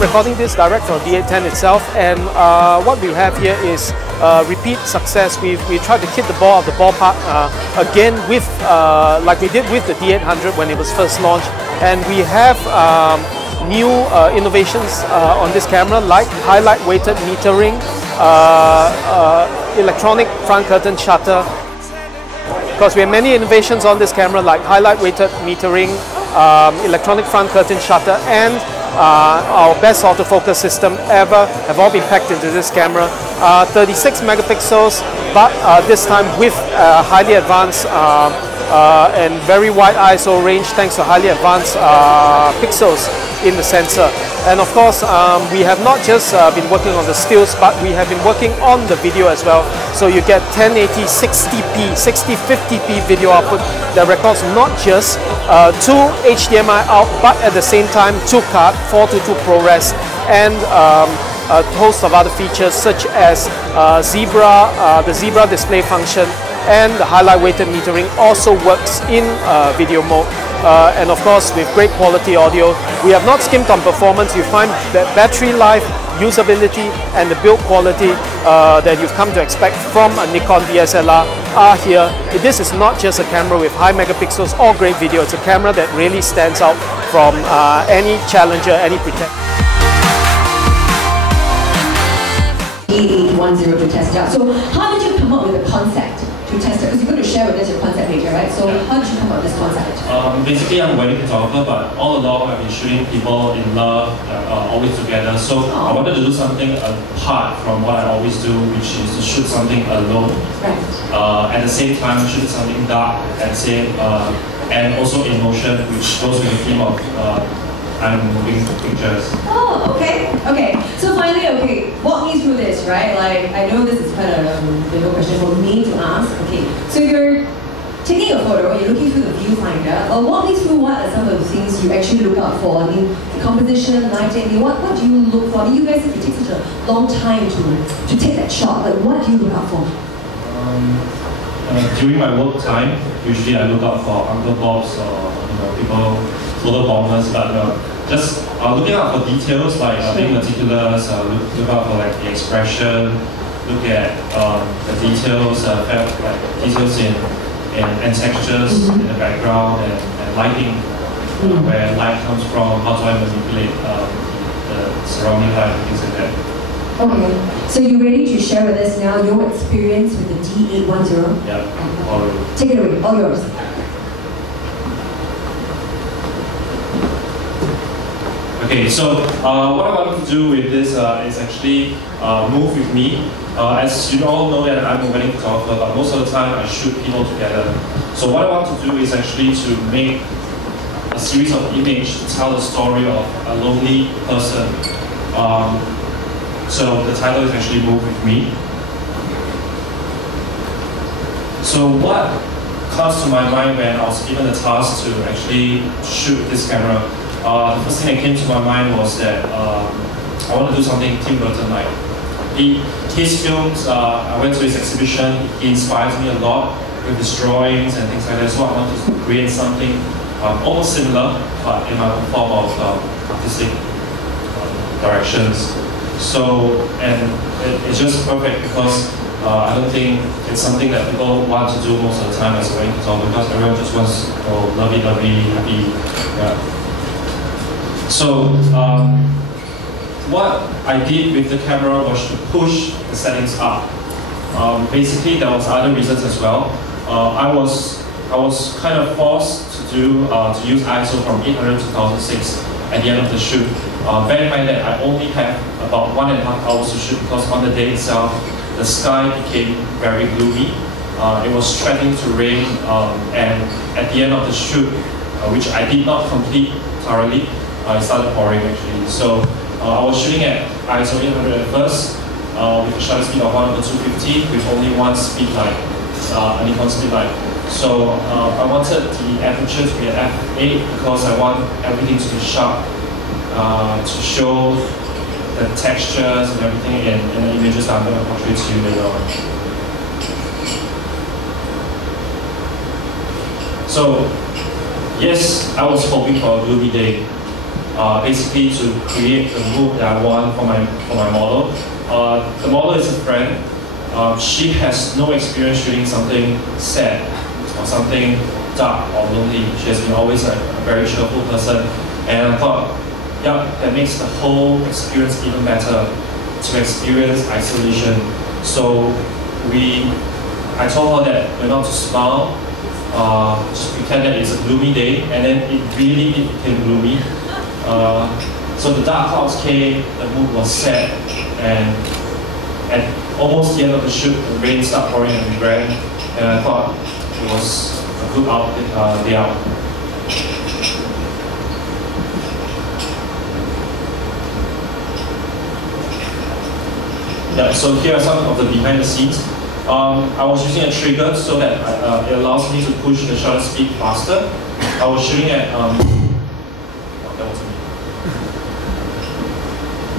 I'm recording this direct from D810 itself, and what we have here is repeat success. We tried to hit the ball of the ballpark again with like we did with the D800 when it was first launched, and we have new innovations on this camera, like highlight weighted metering, electronic front curtain shutter. Because we have many innovations on this camera, like highlight weighted metering, electronic front curtain shutter, and our best autofocus system ever have all been packed into this camera. 36 megapixels, but this time with highly advanced and very wide ISO range, thanks to highly advanced pixels in the sensor. And of course, we have not just been working on the stills, but we have been working on the video as well. So you get 1080 60p, 6050p video output that records not just 2 HDMI out, but at the same time 2 card, 4:2 ProRes, and a host of other features such as the Zebra display function, and the highlight weighted metering also works in video mode. And of course, with great quality audio. We have not skimped on performance. You find that battery life, usability, and the build quality that you've come to expect from a Nikon DSLR are here. This is not just a camera with high megapixels or great video. It's a camera that really stands out from any challenger, any pretender. D810 to test out. So how did you come up with the concept to test it? Because you're going to share with us your concept later, right? So how did you come up with this concept? Basically, I'm a wedding photographer, but all along I've been shooting people in love, always together. So I wanted to do something apart from what I always do, which is to shoot something alone. Right. At the same time, shoot something dark and same, and also in motion, which goes with the theme of I'm moving pictures. Oh, okay. Okay. So finally, okay, walk me through this, right? Like, I know this is kind of a difficult question for me to ask. Okay. So you're taking a photo, you're looking through the viewfinder. Walk me through what are some of the things you actually look out for. I mean, the composition, lighting. What do you look for? I mean, you guys, it takes such a long time to take that shot. Like, what do you look out for? During my work time, usually I look out for Uncle Bob's or people, photo bombers, but just looking out for details, like being meticulous, look out for like the expression, look at the details, like details and textures in the background, and lighting, where light comes from, how do I manipulate the surrounding light, and things like that. Okay, so you're ready to share with us now your experience with the D810? Yeah, already. Take it away, all yours. Okay, so what I wanted to do with this is actually move with me. As you all know that I'm a wedding photographer, but most of the time I shoot people together. So what I want to do is actually to make a series of images to tell the story of a lonely person. So the title is actually Move With Me. So what comes to my mind when I was given the task to actually shoot this camera? The first thing that came to my mind was that I want to do something Tim Burton-like. His films, I went to his exhibition, he inspires me a lot with his drawings and things like that, so I wanted to create something almost similar, but in my own form of artistic directions. So, and it's just perfect because I don't think it's something that people want to do most of the time as a wedding photographer, because everyone just wants to go lovey, happy. Yeah. So, what I did with the camera was to push the settings up. Basically, there was other reasons as well. I was kind of forced to use ISO from 800 to 1006 at the end of the shoot. Bear in mind that I only had about 1.5 hours to shoot, because on the day itself, the sky became very gloomy. It was threatening to rain, and at the end of the shoot, which I did not complete thoroughly, it started pouring actually. So I was shooting at ISO 800 at first, with a shutter speed of 1/250 with only one speed light, a Nikon speed light. So I wanted the aperture to be at f8 because I want everything to be sharp, to show the textures and everything in the images that I'm going to portray to you later on. So yes, I was hoping for a gloomy day. basically to create the mood that I want for my model. The model is a friend. She has no experience shooting something sad or something dark or lonely. She has been always a very cheerful person, and I thought, yeah, that makes the whole experience even better, to experience isolation. So I told her that we're not to smile, just pretend that it's a gloomy day, and then it really became gloomy. So the dark clouds came, the mood was sad, and at almost the end of the shoot, the rain started pouring and we ran, and I thought it was a good day out. Yeah, so here are some of the behind the scenes. I was using a trigger so that it allows me to push the shutter speed faster. I was shooting at oh, that wasn't me.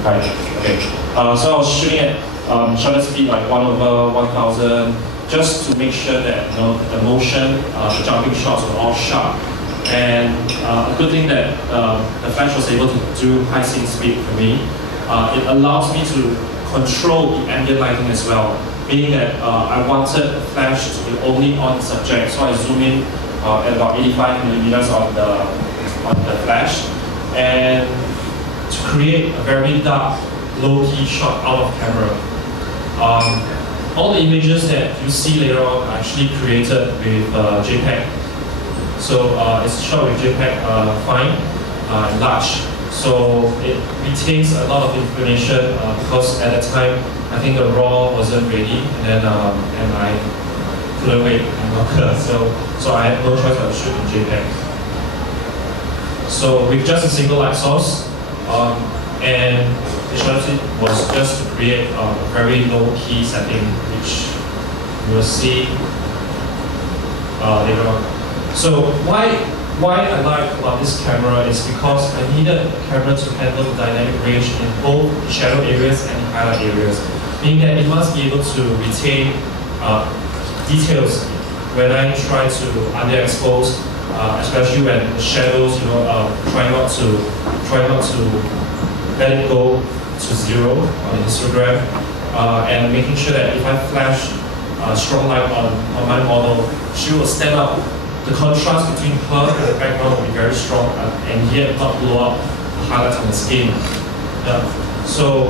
Right, okay. So I was shooting at shutter speed like 1/1000, just to make sure that the motion, the jumping shots were all sharp. And a good thing that the flash was able to do high scene speed for me. It allows me to control the ambient lighting as well, meaning that I wanted the flash to be only on the subject, so I zoom in at about 85mm on the flash, and to create a very dark, low-key shot out of camera. All the images that you see later on are actually created with JPEG. So it's shot with JPEG fine, large. So it retains a lot of information because at the time I think the RAW wasn't ready, and then and I couldn't wait any longer. So I had no choice but to shoot in JPEG. So with just a single light source, and the shutter speed was just to create a very low key setting, which you will see later on. So why I like about this camera is because I needed a camera to handle the dynamic range in both the shadow areas and the highlight areas, meaning that it must be able to retain details when I try to underexpose, especially when the shadows, try not to let it go to zero on the histogram, and making sure that if I flash strong light on my model, she will stand out. The contrast between her and the background will be very strong, and yet not blow up the highlights on the skin. So,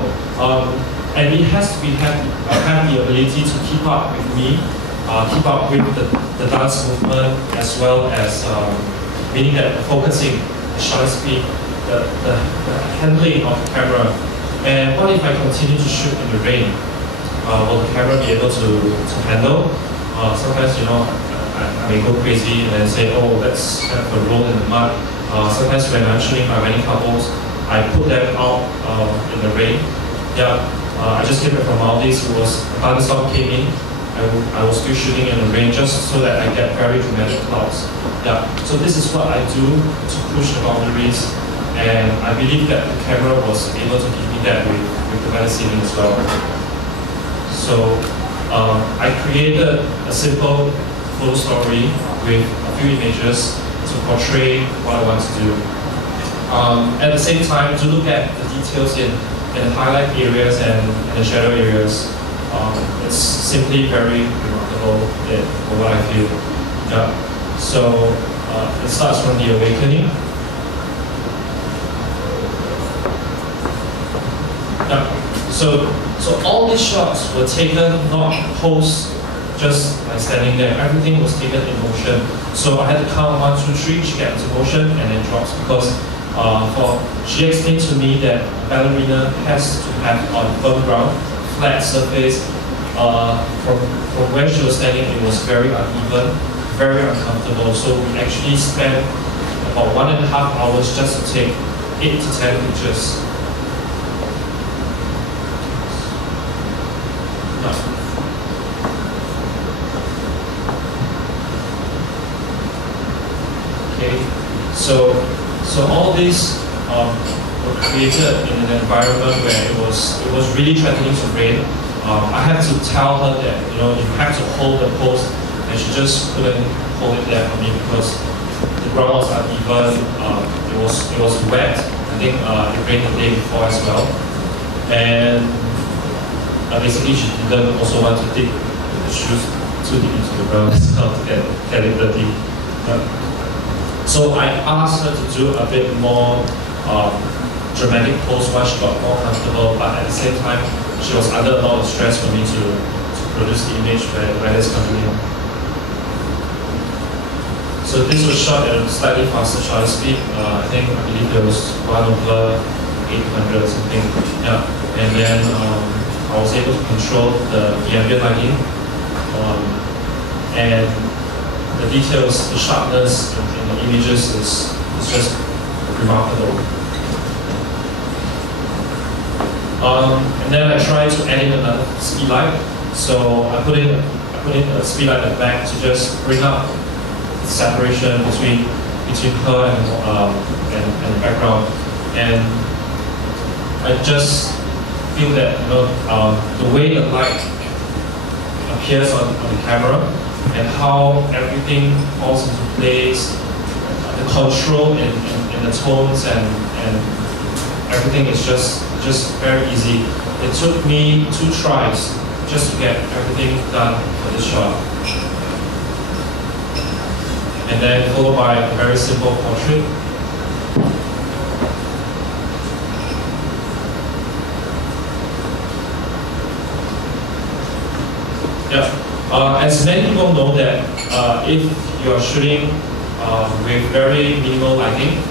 and it has to have the ability to keep up with me, keep up with the dance movement, as well as meaning that the focusing, the shutter speed, the handling of the camera. And what if I continue to shoot in the rain? Will the camera be able to handle? Sometimes, I may go crazy and then say, oh, let's have a roll in the mud. Sometimes when I'm shooting my wedding couples, I put them out in the rain. I just came back from Maldives. It was a thunderstorm came in. I was still shooting in the rain just so that I get very dramatic clouds. So this is what I do to push the boundaries, and I believe that the camera was able to give me that with the weather scene as well. So I created a simple photo story with a few images to portray what I want to do. At the same time, to look at the details in the highlight areas and the shadow areas, it's simply very remarkable for what I feel. So it starts from the awakening. So all these shots were taken not post, just by standing there. Everything was taken in motion. So I had to count 1, 2, 3, she gets into motion and then drops, because she explained to me that a ballerina has to have on firm ground, flat surface. From where she was standing, it was very uneven, very uncomfortable. So we actually spent about 1.5 hours just to take 8 to 10 pictures. So all these were created in an environment where it was really threatening to rain. I had to tell her that you have to hold the post, and she just couldn't hold it there for me because the ground was uneven. It was wet, I think it rained the day before as well. And basically she didn't also want to dig the shoes too deep into the ground as well to get it dirty. So I asked her to do a bit more dramatic pose while she got more comfortable, but at the same time she was under a lot of stress for me to produce the image where it's coming in. So this was shot at a slightly faster shutter speed. I believe it was 1/800 or something. Yeah. And then I was able to control the ambient lighting, and the details, the sharpness in the images is just remarkable. And then I tried to add in another speed light. So I put in a speed light at the back to just bring up the separation between her and the background. And I just feel that the way the light appears on the camera and how everything falls into place, the control in the tones and everything is just very easy. It took me 2 tries just to get everything done for this shot. And then followed by a very simple portrait. Yeah. As many people know that if you are shooting with very minimal lighting,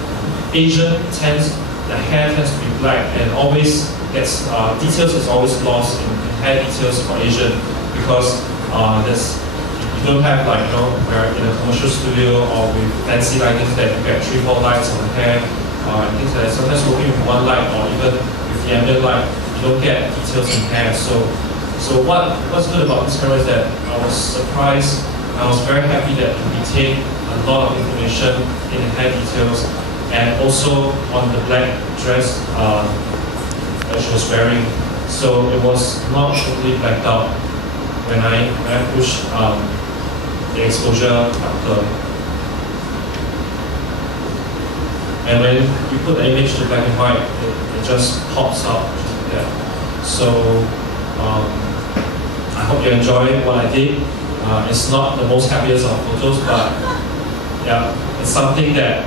the hair tends to be black and always gets, details is always lost in hair details for Asian because you don't have where in a commercial studio or with fancy lighting that you get 3-4 lights on the hair and things like that. Sometimes working with one light or even with the ambient light, you don't get details in hair. So what's good about this camera is that I was surprised and I was very happy that it retained a lot of information in the hair details and also on the black dress that she was wearing. So it was not totally blacked out when I pushed the exposure factor. And when you put the image to black and white, it just pops out just like that. So I hope you enjoy what I did. It's not the most happiest of photos, but yeah, it's something that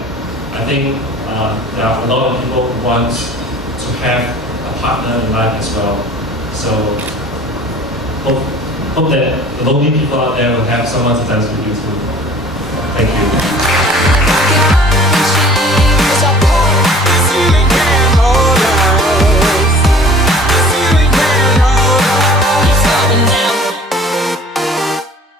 I think there are a lot of people who want to have a partner in life as well. So hope that the lonely people out there will have someone to dance with you too.